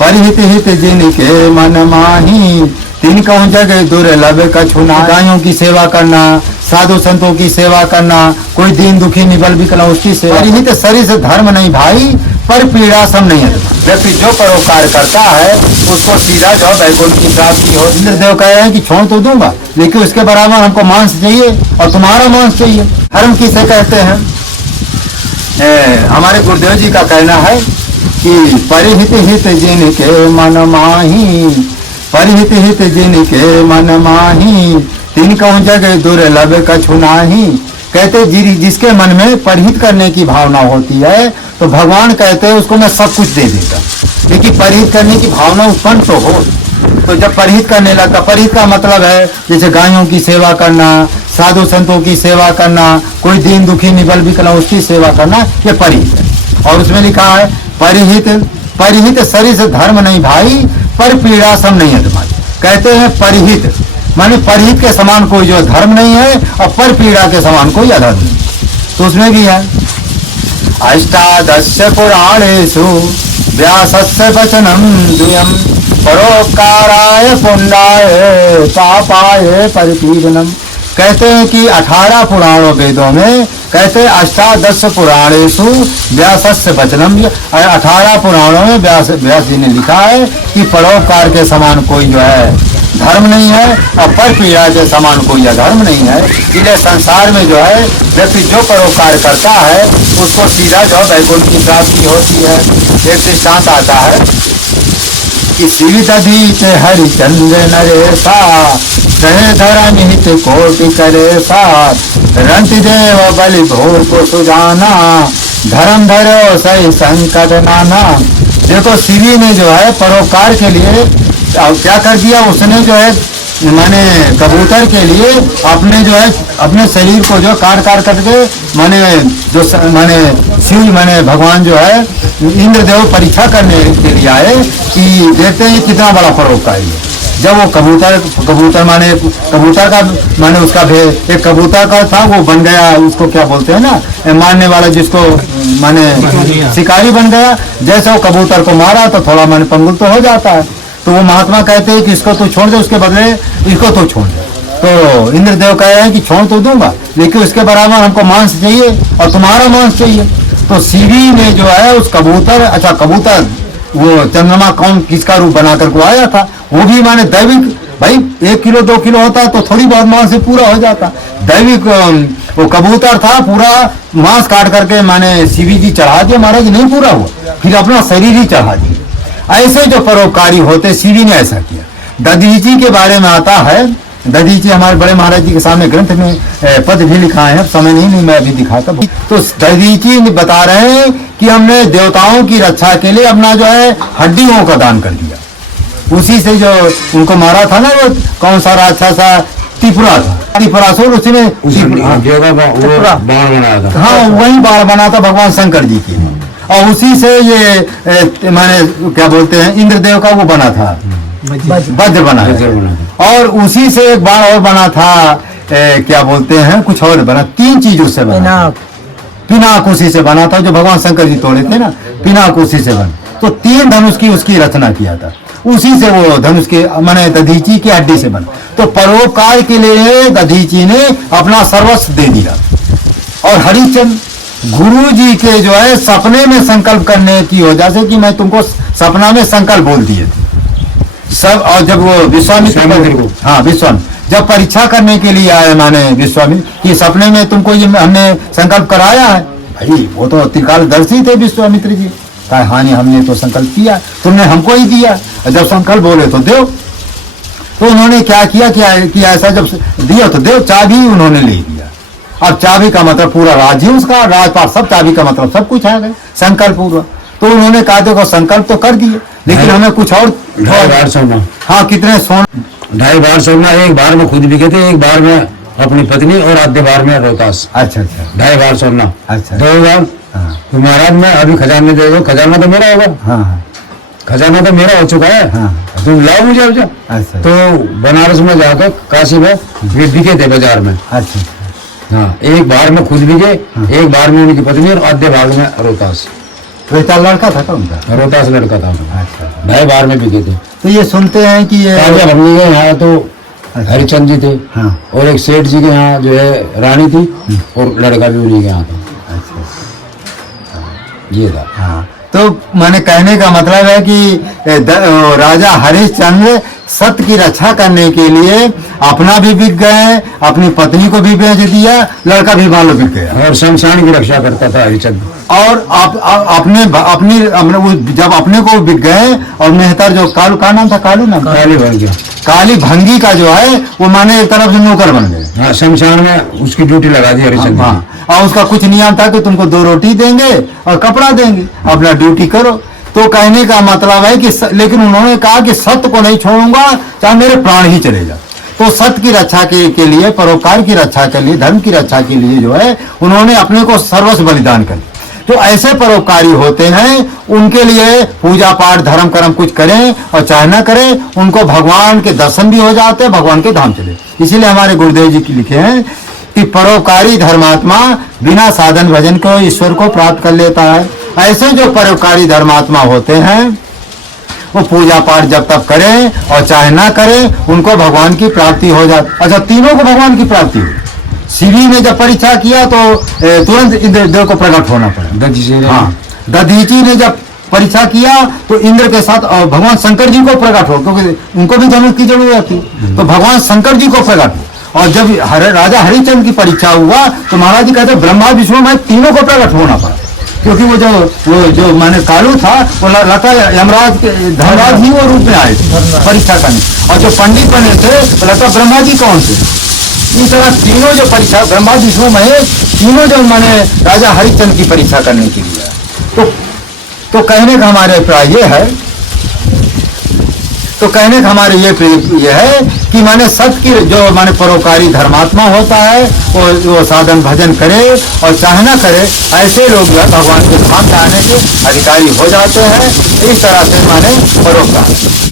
परिहित हित जिनके मन माही, तीन कहूँ जगह दुर्लभ कछु नाहि। गायों की सेवा करना, साधु संतों की सेवा करना, कोई दीन दुखी निबल विकलांग उसकी सेवा। परिहित शरीर से धर्म नहीं भाई, पर पीड़ा सब नहीं है। व्यक्ति जो परोपकार करता है उसको सीधा जो वैकुंठ की प्राप्ति हो। इंद्रदेव कह रहे हैं कि छोड़ तो दूंगा, लेकिन उसके बराबर हमको मांस चाहिए और तुम्हारा मांस चाहिए। धर्म किसे कहते हैं? हमारे गुरुदेव जी का कहना है कि परिहित हित जिनके मन माही, परिहित हित जिनके मन माही, तीन कहूँ जगह दुर्लभ कछु नाहि। कहते जिसके मन में परिहित करने की भावना होती है तो भगवान कहते हैं उसको मैं सब कुछ दे देता, लेकिन परिहित करने की भावना उत्पन्न तो हो। तो जब परिहित करने लगता, परिहित का मतलब है जैसे गायों की सेवा करना, साधु संतों की सेवा करना, कोई दीन दुखी निबल विकलांग उसकी सेवा करना, ये परिहित है। और उसमें लिखा है परिहित, परिहित शरीर से धर्म नहीं भाई, पर पीड़ा सब नहीं है तुम्हारी। कहते हैं परिहित माने परिहित के समान कोई जो धर्म नहीं है और पर पीड़ा के समान कोई अधर्म नहीं। तो उसमें भी है अष्टादश पुराणेषु व्यासस्य वचनं द्वयम्, परोपकाराय पुण्याय पापाय परिपीडनम्। कहते हैं कि 18 पुराणों वेदों में कहते हैं अष्टादश पुराणेषु व्यासस्य वचनम, 18 पुराणों में व्यास जी ने लिखा है कि परोपकार के समान कोई जो है धर्म नहीं है और पर पीड़ा के समान कोई अधर्म नहीं है। इसलिए संसार में जो है व्यक्ति जो परोपकार करता है उसको सीधा जो वैकुंठ की प्राप्ति होती है। एक दृष्टांत आता है कि सीधीत हरिचंद्र नरेशा, कहे धर्म हित कोटि करेशा, रंति देव बलि भूप सुजाना, धर्म धरो सही संकट नाना। देखो सीधी ने जो है परोपकार के लिए क्या कर दिया, उसने जो है माने कबूतर के लिए अपने जो है अपने शरीर को जो काट करके माने जो माने शिव माने भगवान जो है इंद्रदेव परीक्षा करने के लिए आए कि देखते हैं कितना बड़ा परोपकारी है। जब वो कबूतर माने कबूतर का माने उसका एक कबूतर का था वो बन गया, उसको क्या बोलते हैं ना मारने वाला, जिसको माने शिकारी बन गया। जैसे वो कबूतर को मारा तो थोड़ा माने पंगुल तो हो जाता है। तो वो महात्मा कहते हैं कि इसको तो छोड़ दे, उसके बदले इसको तो छोड़ दे। तो इंद्रदेव कह रहे हैं कि छोड़ तो दूंगा, लेकिन उसके बराबर हमको मांस चाहिए और तुम्हारा मांस चाहिए। तो सीवी ने जो है उस कबूतर, अच्छा कबूतर वो चंद्रमा कौन किसका रूप बनाकर को आया था, वो भी माने दैविक भाई 1 किलो 2 किलो होता तो थोड़ी बहुत मांस से पूरा हो जाता। दैविक वो कबूतर था, पूरा मांस काट करके माने सीवी जी चढ़ा दिया, महाराज नहीं पूरा हुआ, फिर अपना शरीर ही चढ़ा दिया। ऐसे जो परोपकारी होते सीवी ने ऐसा किया। दधीची के बारे में आता है, दधीची हमारे बड़े महाराज जी के सामने ग्रंथ में पद भी लिखा है, समय नहीं मैं अभी दिखाता। तो दधीची बता रहे हैं कि हमने देवताओं की रक्षा के लिए अपना जो है हड्डियों का दान कर दिया। उसी से जो उनको मारा था ना वो कौन सा राक्षस सा त्रिपुरा था, त्रिपुरासुर, उसी में हाँ वही बाण बना था भगवान शंकर जी की। और उसी से ये माने क्या बोलते हैं इंद्रदेव का वो बना था वज्र बना था। और उसी से एक बाण और बना था क्या बोलते हैं कुछ और बना, 3 चीजों से बना। पिनाक उसी से बना था, जो भगवान शंकर जी तोड़े थे ना, पिनाक उसी से बना। तो 3 धनुष की उसकी रचना किया था, उसी से वो धनुष के माने दधीची की हड्डी से बना। तो परोपकार के लिए दधीची ने अपना सर्वस्व दे दिया। और हरिचंद्र गुरु जी के जो है सपने में संकल्प करने की वजह से कि मैं तुमको सपना में संकल्प बोल दिए थे सब। और जब वो विश्वामित्र, हाँ विश्वामित्र जब परीक्षा करने के लिए आए माने विश्वामित्र कि सपने में तुमको ये हमने संकल्प कराया है, भाई वो तो त्रिकालदर्शी थे विश्वामित्र जी। कहा हाँ हमने तो संकल्प किया, तुमने हमको ही दिया, जब संकल्प बोले तो दो। तो उन्होंने क्या किया कि ऐसा जब दिया तो दो, चाबी उन्होंने ले लिया। अब चाबी का मतलब पूरा राज्य उसका, राजपाट सब, चाबी का मतलब सब कुछ आ गए संकल्प पूर्व। तो उन्होंने कहा देखो संकल्प तो कर दिए, लेकिन हमें कुछ और हाँ कितने सोना 2.5 बार सोना, एक बार में खुद भी गए थे, एक बार में अपनी पत्नी और आधे बार में रोहतास। अच्छा 2.5 बार सोना, अच्छा 2 बार। तो महाराज मैं अभी खजाने दे दो, खजाना तो मेरा होगा। हाँ खजाना तो मेरा हो चुका है। हाँ तुम लाओ मुझे अब। अच्छा। तो बनारस में जाकर काशी में वे बिके थे बाजार में। अच्छा हाँ, एक बार में खुद भी गए, एक बार में उनकी पत्नी और आधे भाग में रोहतास। बेटा लड़का था क्या उनका? रोहतास लड़का था। अच्छा। भाई बाहर में बिके थे। तो ये सुनते हैं कि ये राजा भंगी के यहाँ तो हरिचंद जी थे। हाँ। और एक सेठ जी के यहाँ जो है रानी थी, और लड़का भी उन्हीं के यहाँ था। अच्छा। ये था। हाँ, तो मैंने कहने का मतलब है कि राजा हरिश्चंद्र सत्य की रक्षा करने के लिए अपना भी बिक गए, अपनी पत्नी को भी बेच दिया, लड़का भी मान लो बिक गया, और शमशान की रक्षा करता था हरिचंद। और अपनी जब अपने को बिक गए, और मेहतर जो कालू का नाम था, कालू नाम, काली बन गया। काली भंगी का जो है वो माने एक तरफ से नौकर बन गए। हाँ, शमशान में उसकी ड्यूटी लगा दी हरिचंद। हाँ, और उसका कुछ नियम था कि तुमको 2 रोटी देंगे और कपड़ा देंगे, अपना ड्यूटी करो। तो कहने का मतलब है कि लेकिन उन्होंने कहा कि सत्य को नहीं छोड़ूंगा, चाहे मेरे प्राण ही चले जाए। तो सत्य की रक्षा के लिए, परोपकार की रक्षा के लिए, धर्म की रक्षा के लिए जो है उन्होंने अपने को सर्वस्व बलिदान कर दिया। तो ऐसे परोपकारी होते हैं, उनके लिए पूजा पाठ धर्म कर्म कुछ करें और चाहे ना करें, उनको भगवान के दर्शन भी हो जाते हैं, भगवान के धाम चले। इसीलिए हमारे गुरुदेव जी की लिखे हैं कि परोपकारी धर्मात्मा बिना साधन भजन को ईश्वर को प्राप्त कर लेता है। ऐसे जो परोपकारी धर्मात्मा होते हैं वो पूजा पाठ जब तक करें और चाहे ना करें, उनको भगवान की प्राप्ति हो जाती। अच्छा, तीनों को भगवान की प्राप्ति हुई। शिवी ने जब परीक्षा किया तो तुरंत इंद्रदेव को प्रकट होना पड़ा। हाँ, दधीची ने जब परीक्षा किया तो इंद्र के साथ भगवान शंकर जी को प्रकट हो, क्योंकि उनको भी धनुष की जरूरत थी, तो भगवान शंकर जी को प्रकट हो। और जब राजा हरिचंद की परीक्षा हुआ तो महाराज जी कहते ब्रह्मा विष्णु में तीनों को प्रकट होना पड़ा, क्योंकि वो जो माने कालू था वो लता यमराज के धर्मराज ही वो रूप में आए थे परीक्षा करने, और जो पंडित बने थे वो लता ब्रह्मा जी कौन थे। इस तरह तीनों जो परीक्षा, ब्रह्मा विष्णु महेश तीनों जो माने राजा हरिश्चंद्र की परीक्षा करने के लिए तो कहने का हमारे अभिप्राय ये है, तो कहने का हमारे ये है कि माने सत्य की जो माने परोपकारी धर्मात्मा होता है वो साधन भजन करे और चाहे ना करे, ऐसे लोग जो है भगवान के धाम जाने के अधिकारी हो जाते हैं। इस तरह से माने परोपकार।